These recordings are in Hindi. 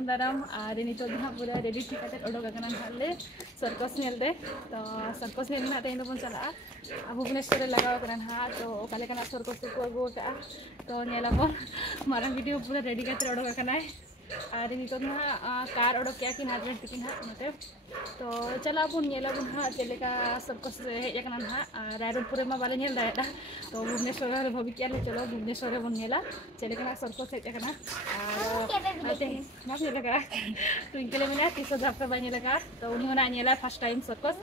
सागुन दाराम और नितो पूरा रेडी ठीक उडोकना हाले सर्कस नेलते तो सर्कस नेल ना तेज बन चला भुवनेश्वर लगावना हाँ तो ओकालेकना सर्कस को अगू का तो नेलाबन मारंग वीडियो पूरा रेडी उडोकना और नितो कार उडोक कि हस्बैंड तकिन हाँ नोते तो चला बन नेलाबन हाँ चलेका सर्कस हेजना हाँ रायरंगपुर में बाले नेल दाड़ा तो भुवनेश्वर भाभी क्या चलो भुवनेश्वर बन नेला चलेका सर्कस हेजना ट्विंकल में तीस जाफ्रा बाला तो उन्हीं नेला फर्स्ट टाइम सर्कस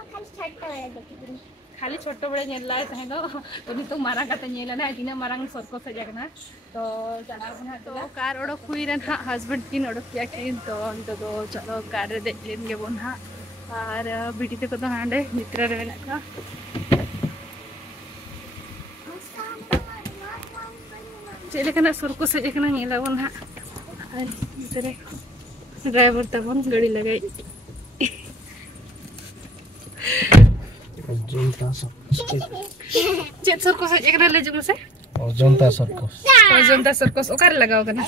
खाली छोटो बड़े नेला तो नित मारंग नेलना तीना मारंग सर्कस हेजना तो चला तो कार उडोक हुई हाँ हस्बैंड किन उडोक किन तो नित तो चलो कार देन गे बन हाँ और बिटी तक तो हांडे मित्र रे मेना चलेकना सर्कस हेजना नेला बन हाँ ड्राइवर तबन गाड़ी लगाई चेत सर्कस हेजना ले जुगो से अजंता सर्कस ओकार लगाओ कना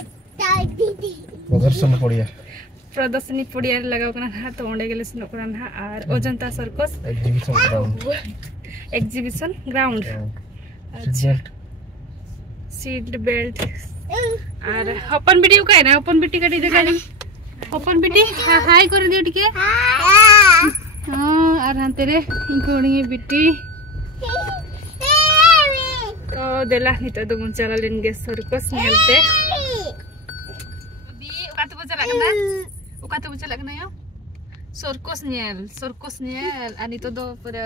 प्रदर्शनी पड़िया लगाओ कना हां तो ओंडे गेले सुनो कना हां और Ajanta circus exhibition ground seat belt और अपन बेटी का है ना अपन बेटी का देखा अपन बेटी हाय कर दियो टिके हां और हां तेरे इंकोणी बेटी तो देला नितो दगुन चला लेंगे सर्कस नेलते दी ओकाते बजा लगना यो सर्कस नेल आ नितो दो पूरा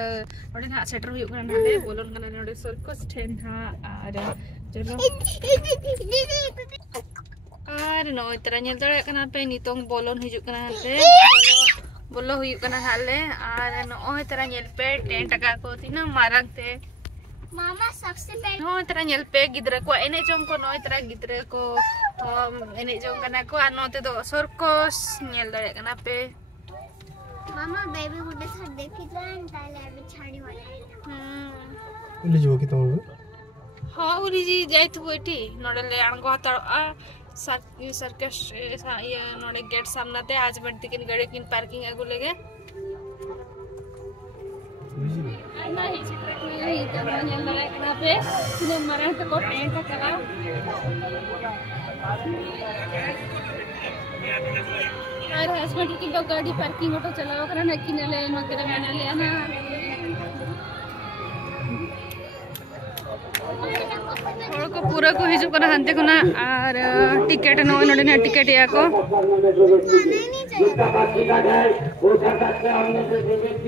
ओडे ना सेटर हुई कना नाले बोलन कना नोडे सर्कस ठेन हां और चलो और नो इतना नेल दड़े कना पे नितोंग बोलन हिजु कना हाते बोलो हुई कना हाले और नो इतना नेल पे टेंट का को तीना मारंग ते मामा सबसे पहले नो इतना नेल पे गिद्रा को एने जोंग को नो इतना गिद्रा को एने जोंग कना को आ नो ते दो सर्कस नेल दड़े कना पे मामा बेबी गुडे साथ देखि जान ताले अभी छाड़ी वाला उली जो की तो हाँ उरी जी जाई थु बेटी नोडले अणगो हतड़ सर्कस ये नोडे गेट सामने ते आज बनती किन गाड़ी किन पार्किंग आगु लेगे नहीं चित्र नहीं तो बनिया लगा कना पे ने मरे तो को टेंट करा और हस्बैंड की तो गाड़ी पार्किंग ऑटो चलाओ करा ना किनले मकरा बना लिया ना को पूरा को हिजु कना हंते कोना और टिकट नो नोडे ना टिकट या को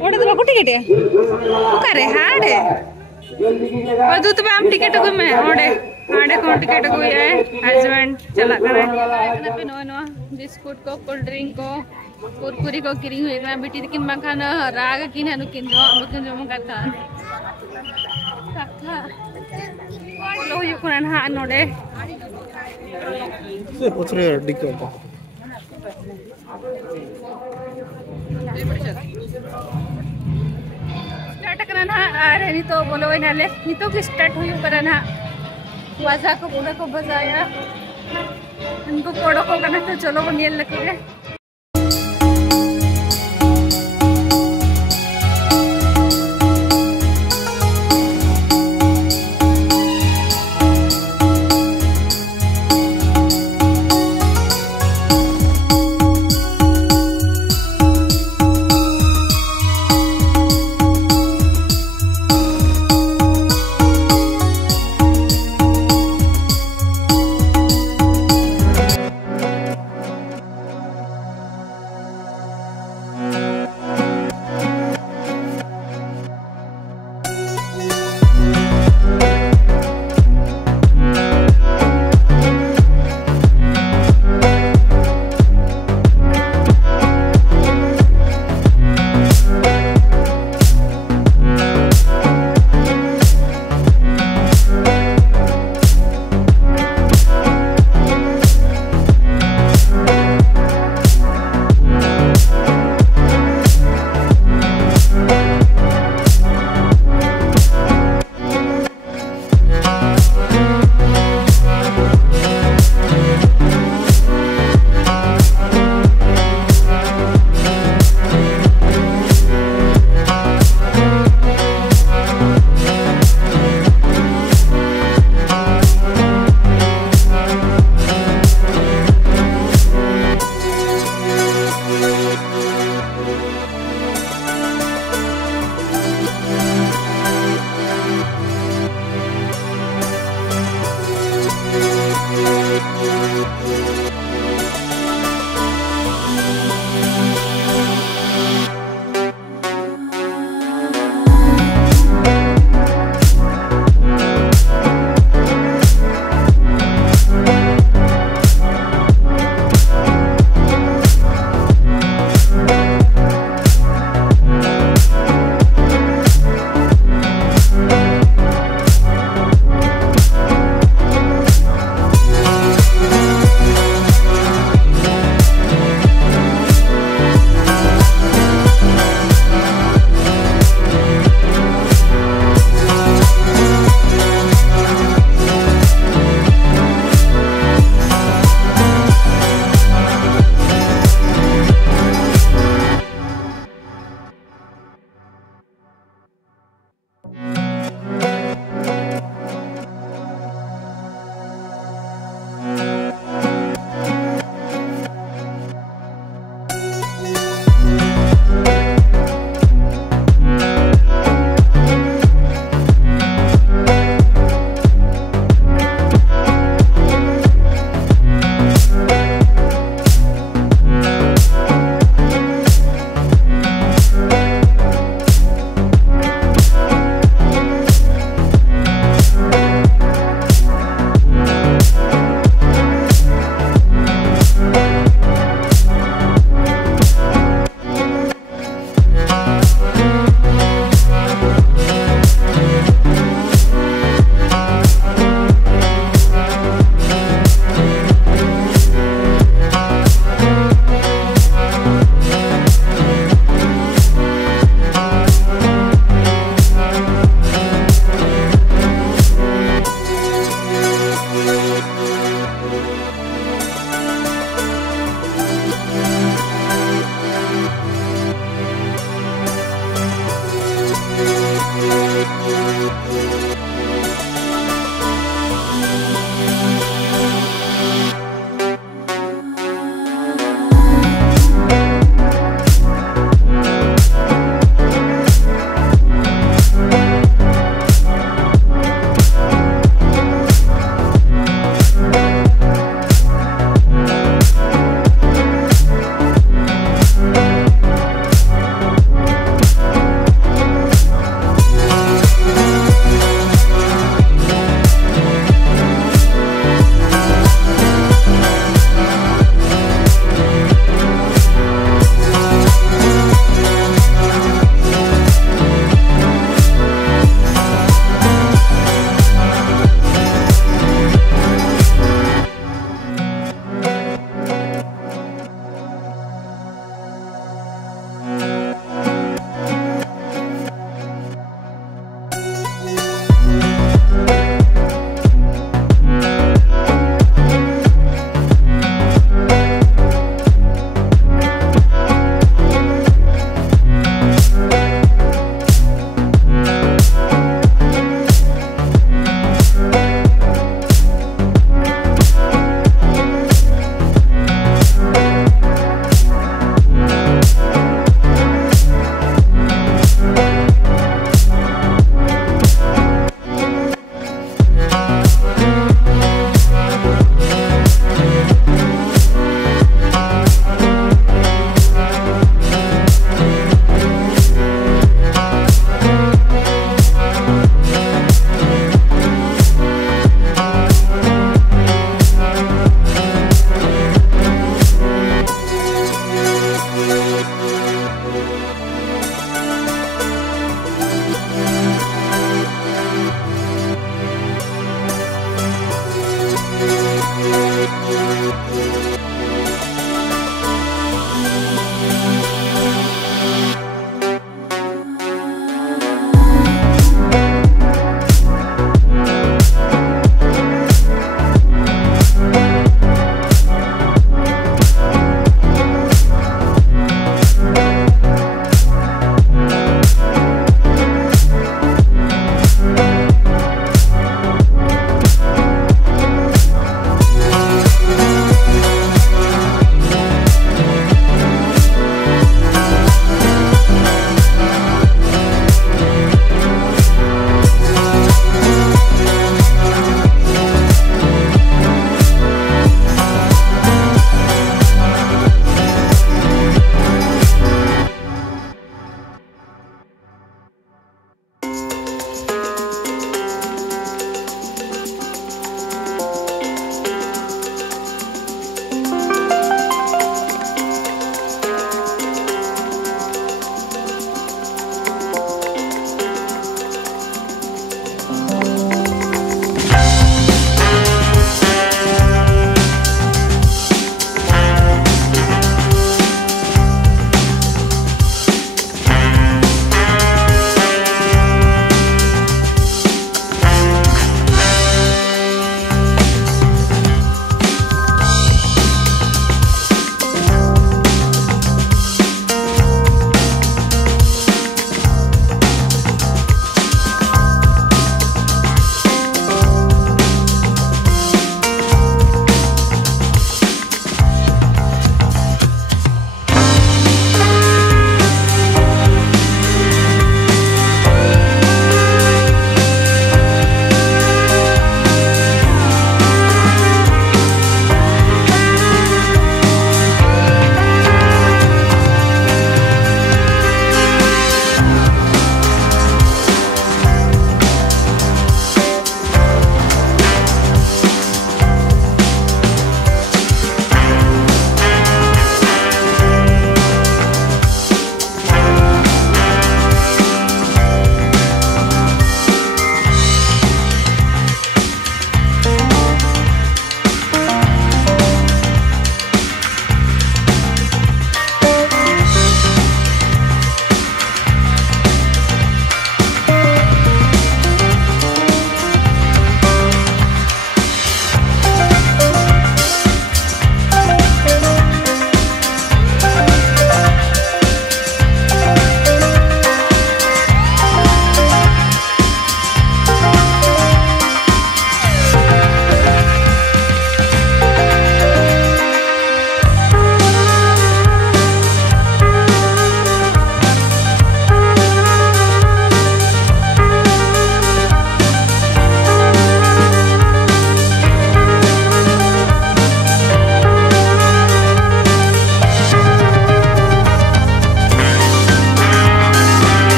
ओडे तो टिकट है करे हाडे और दूत पे हम टिकट को में ओडे हाडे को टिकट को है हस्बैंड चला करे ना पे नो बिस्कुट को कोल्ड ड्रिंक को कुरकुरी को किरिंग हुई ना बेटी किन मखान राग किन हनु किन जो मका लो यू कुरान हाँ नोडे से पछरे टिकट स्टार्ट करना अरे नहीं तो बोलो वही नाले नहीं तो स्टार्ट हुई करना बाजा को पूरा को बजाया उनको कोड़ो को करना तो चलो बनियल लगे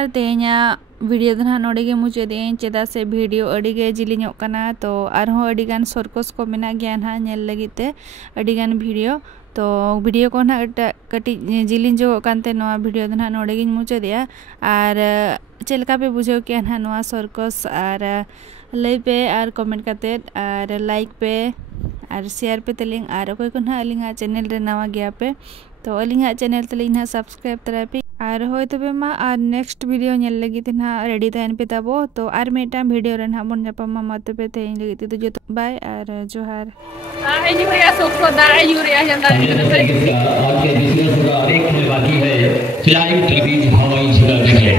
जोहार तेना वीडियो दना नोडे गे मुचादें चेदा से वीडियो अड़ी गे जिलिñok kana तो आरहों अड़ी गान सर्कस को मेना गया ना नेल लगित ते अड़ी गान वीडियो तो वीडियो को ना कटी जिलिñ जो कांते नोआ वीडियो दना नोडे गे मुचादेया और चेलका पे बुझो के ना नोआ सर्कस और लई पे और कमेंट करते और लाइक पे और शेयर पे तलिंग और कोई को ना अलिंगा चैनल रे नवा गया पे तो अलिंगा चैनल तलिंग ना सब्सक्राइब तरा पे और होय तबे मा और नेक्स्ट वीडियो नेल लगी ते ना रेडी तहन पे तबो तो और मेटा वीडियो रे ना बन जापा मा मत पे ते लगी तो जो बाय और जोहार आ यूरिया सोखो दा यूरिया जंदा आपके बिजनेस का एक खेल बाकी है फ्लाइंग ट्रपीज हवाई झूला के खेल।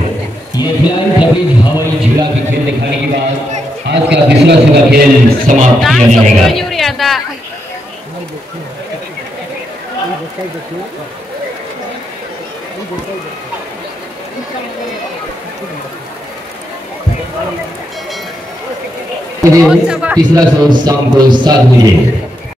ये फ्लाइंग ट्रपीज हवाई झूला के खेल दिखाने के बाद आज का बिजनेस का खेल समाप्त किया जाएगा। यूरिया दा तीसरा शाम को 7 बजे।